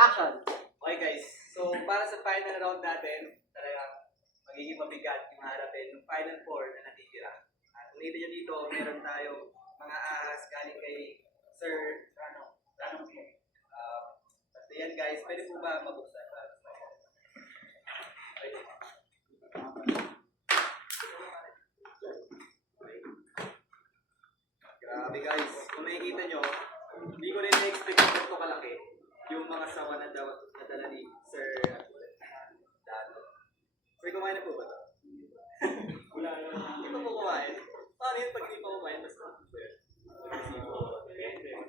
Action! Okay guys, so para sa final round natin, talagang magiging mabigat yung harapin ng final four na natitira. At ulitin nyo dito, meron tayo mga ahas galing kay Sir Ranong P. Basta yan guys, pwede po ba mabuksan? Pwede. Grabe guys, kung nakikita nyo, hindi ko rin na-expect na ito kalaki yung mga sawa na nadala ni Sir Dano. Sir, kumain na po ba ito? Wala na. Hindi pa po kumain? Paano yun pag hindi pa kumain? Basta sir.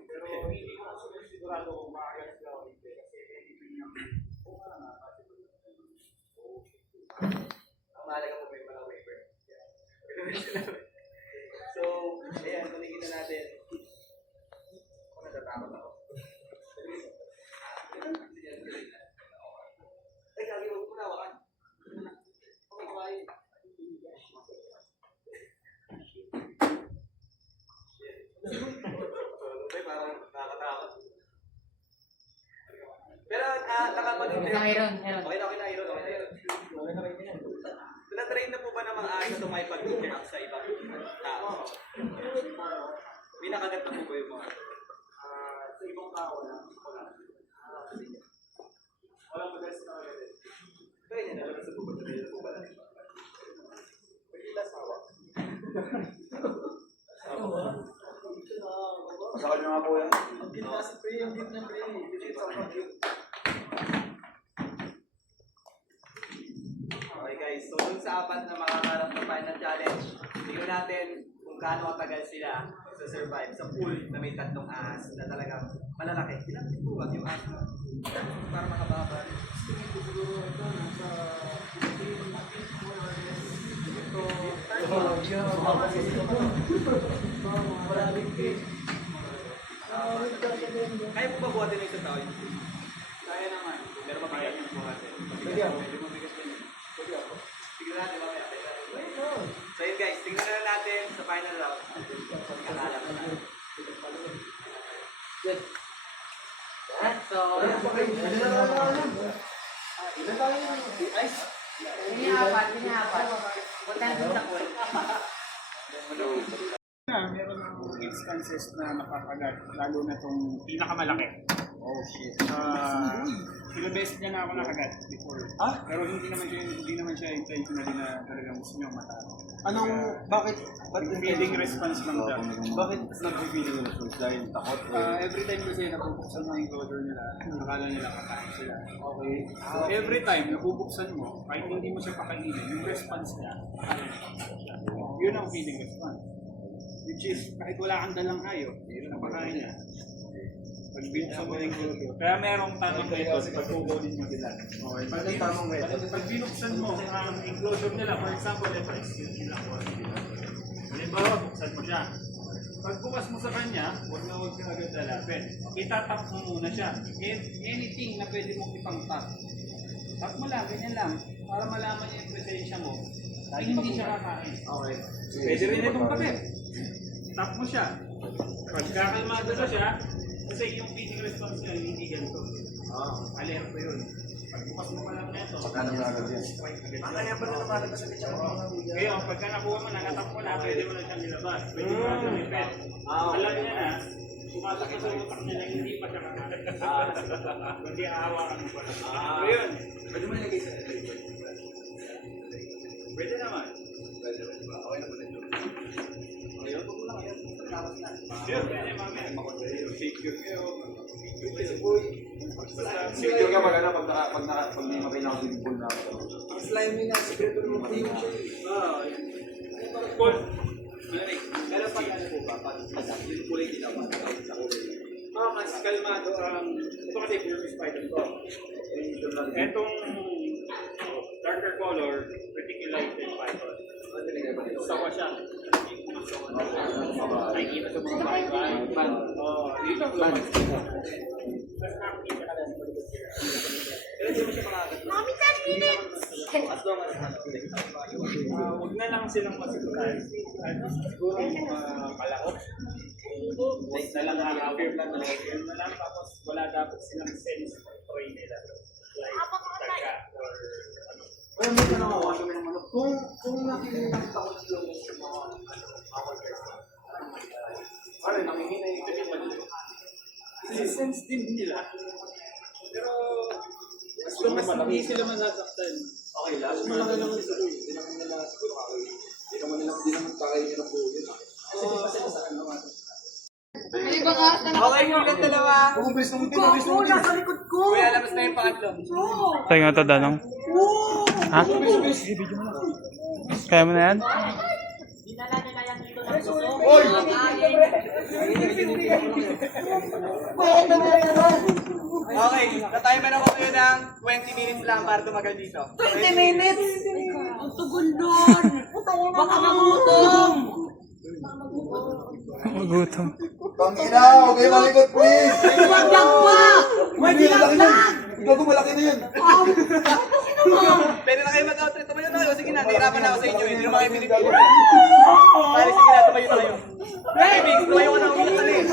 Pero hindi ko sigurado kung maagas na o hindi. Kasi hindi ko ang mahalaga po may mga waiver. So, ayan, kunikita natin. Ako natatakot ako. Ay, kagi mo po nawakan. Okay, kumain. Ay, parang nakakatakot. Pero, nakapag-intend. Okay na, Iron. Okay na, Iron. Tinatrain na po ba ng mga ahas na tumay-pag-interact sa ibang tao? May nakagat na po ba yung mga? Sa ibang tao na? Wala mag-gas na agad. Kaya niya nalabas sa bubad. Kaya po ba natin? Pagkita sawa. Masakal nyo nga po yan. Ang ginawa si Pre, ang git na Pre. Okay guys, so dun sa apat na makakarap na final challenge, tingnan natin kung gaano katagal sila sa survive sa pool na may tatlong ahas na talagang malalaki. Ilan po ba yung ahas na? Para makababa. Siguro ito, nasa kaya po ba buhatin ng isang tao yun? Kaya naman. Pero mabigat yung buhatin. Pwede ako. Medyo mabigat yun. Pwede ako. Tignan natin mamaya. So yun guys, tignan na natin sa final round. Kakalam na natin. So, hinihapat. Punta na sa takot. Meron ng instances na nakakagat, lalo na itong pinakamalaki. Oh shit. Pinabest niya na ako nakagat before. Pero hindi naman siya intentionally na talagang gusto niya matalo. Bakit Yung feeling response lang siya. Bakit nag-feeling yung response? Dahil takot? Every time kasi nabubuksan mo yung enclosure nila, nakala nila kakain sila. Okay. So every time nabubuksan mo, kahit hindi mo siya pakainin, yung response niya, akala niya kakain siya. Yun ang feeling response. Which is, kahit wala kang dalang hayop, yun ang pakain niya. Pag binuksan mo yung enclosure. Kaya merong tamang method pag kukunin mo sila. Okay. Pag binuksan mo ang enclosure nila, for example, ito is yung sinakuha nila. Halimbawa, buksan mo siya. Pag bukas mo sa kanya, huwag ka agad lalapin. Itatap mo muna siya. If anything na pwede mong ipang-tap, tap mo lang, ganyan lang, para malaman niya yung presensya mo, ay hindi siya kakain. Okay. Pwede rin itong pakit. Tap mo siya. Pagkakalmado na siya, kasi yung feeding response niya, hindi ganito. Alerto yun. Pag bukas mo pa lang neto, Pagka nangyagad yan. kaya pa na naman sa picture. Kaya pagka nakuha mo na, natap mo na, pwede mo na siyang ilabas. Pwede mo na siyang ipet. Alam niya na, pumasok na sa utak niya na hindi pa siya kakain. Kundi aawakan mo pa lang. So yun. Pwede mo nilagay sa Pwede naman. Pwede ba? Okay na po na yun. Okay, huwag mo lang yan. Tapos na. Yun, pwede mamaya. Figure kayo. Figure boy. Secure ka pag may makailangan din pool na ako. Slime na, secret mo yung Paul. pero pag ano po ba, pag yung kulay nila, Mas kalmado ang ito kasi pure spider to. Etong darker color, reticulated python. Sawa siya. Nakikita sa mga bahay-bahay. Dito ang laman. Mami, 10 minutes! Huwag na lang silang masiguran. Siguro yung kalakot. na lang affirm na lang, tapos wala dapat silang sense of toy nila. Like, taga, or ano. Pero may tanong ako, kung nakikinig takot yung mga ano, nangihinay ito yung mali. Kasi sense din nila. Pero, as long as hindi sila masasaktan. Okay, last mo lang naman ito. Hindi naman nila siguro kakain. Hindi naman kakainin ng buo yun. Kasi di pa sila sa ano. Okay, ulit dalawa. Nasa likod ko! Kuya, labas na yung pangatlo. Kaya nga ito, Danong. Ha? Kaya mo na yan? Okay, na-timer ako kayo ng 20 minutes lang para tumagal dito. 20 minutes! Ang tugon doon! Baka magutom! Magutom. Pangina, huwag kayo malikot, please! Wagdag pa! May dinagdag! Ikaw kung malaki na yun. Pwede na kayo mag-outret. Tumayo na kayo. Sige na, nahirapan na ako sa inyo. Hindi naman kayo pinipili. Pare, sige na, tumayo na kayo. Bibig, tumayo ka na. Umiyak ka na eh.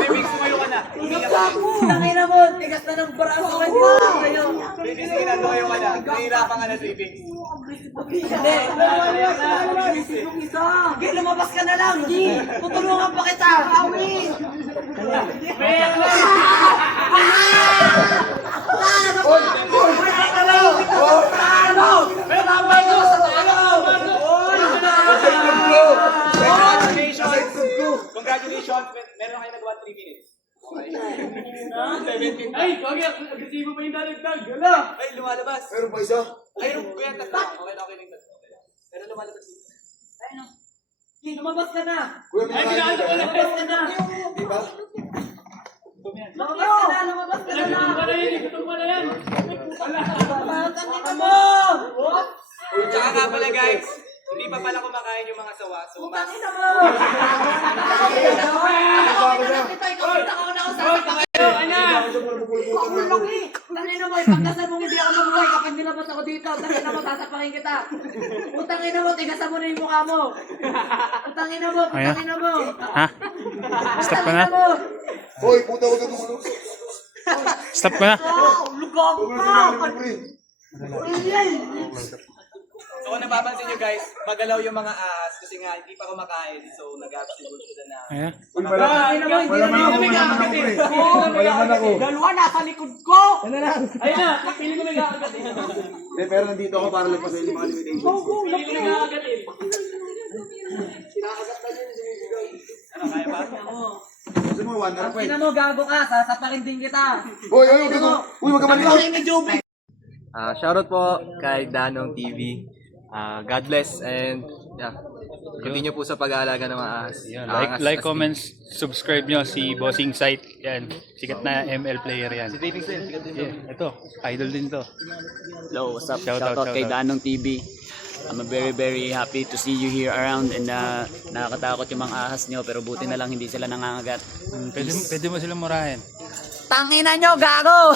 Bibig, tumayo ka na. Umiyak ka na. Tangina mo! Tigas na ng braso kayo! Bibig, sige na, tumayo ka na. Nahirapan ka na, Bibig. Hindi! Yung isa! Sige, lumabas ka na lang! Hindi! Tutulungan pa kita! Awi! Congratulations! Meron kayo nagawa 3 minutes. Okay. 17. Ay, kaya, agresibo pa yung dadagdag. Wala! Ay, lumalabas. Meron pa isa? Ay, kuya, tatlo. Okay na, okay na. Pero lumalabas. Sige, lumabas ka na! Kuya, may nakain ka. Lumabas ka na! Di ba? Lumabas ka na! Lumabas ka na! Gutom ka na yan, gutom ka na yan. Tangina mo! Tsaka nga pala guys, hindi pa pala kumakain yung mga sawa. So, mas... Tangina mo! Ako laki! Tangina mo, ipagdasal mong hindi ako mabuhay kapag nilabas ako dito. Tangina mo, sasapakin kita. Putangina mo, tigasan mo na yung mukha mo. Putangina mo, putangina mo. Ha? Stop ko na? Putangina mo. Hoy, puta, huwag ka gumulo. Stop ko na? Lugog ka! So kung napapansin nyo guys, magalaw yung mga ahas kasi nga hindi pa kumakain. So nag-absibol sila na. Ayan. Uy, Tangina mo, hindi naman ako Malaman ako. Dalawa nasa likod ko! Ayun na, pili ko may kakagatin. Pero nandito ako para lagpasin yung mga limitations. Pili ko may kakagatin. Ano, kaya ba? Gusto mo, 1 hour pa eh. Tangina mo, gago ka. Sasapakin din kita. Hoy, hoy, huwag ka. Uy, magkaman lang. Shoutout po kay Danong TV. God bless and yeah, continue po sa pag-aalaga ng mga ahas. Yan, Ahas, like, as comments, subscribe nyo si Bossing Site. Yan, sikat na ML player yan. Si David Slim, sikat din po. Yeah, ito, idol din to. Hello, what's up? Shout Shout out, out kay shout out. Danong TV. I'm very happy to see you here around and nakakatakot yung mga ahas nyo pero buti na lang hindi sila nangangagat. Pwede mo silang murahin. Tangina nyo, gago!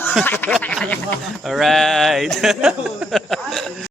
Alright.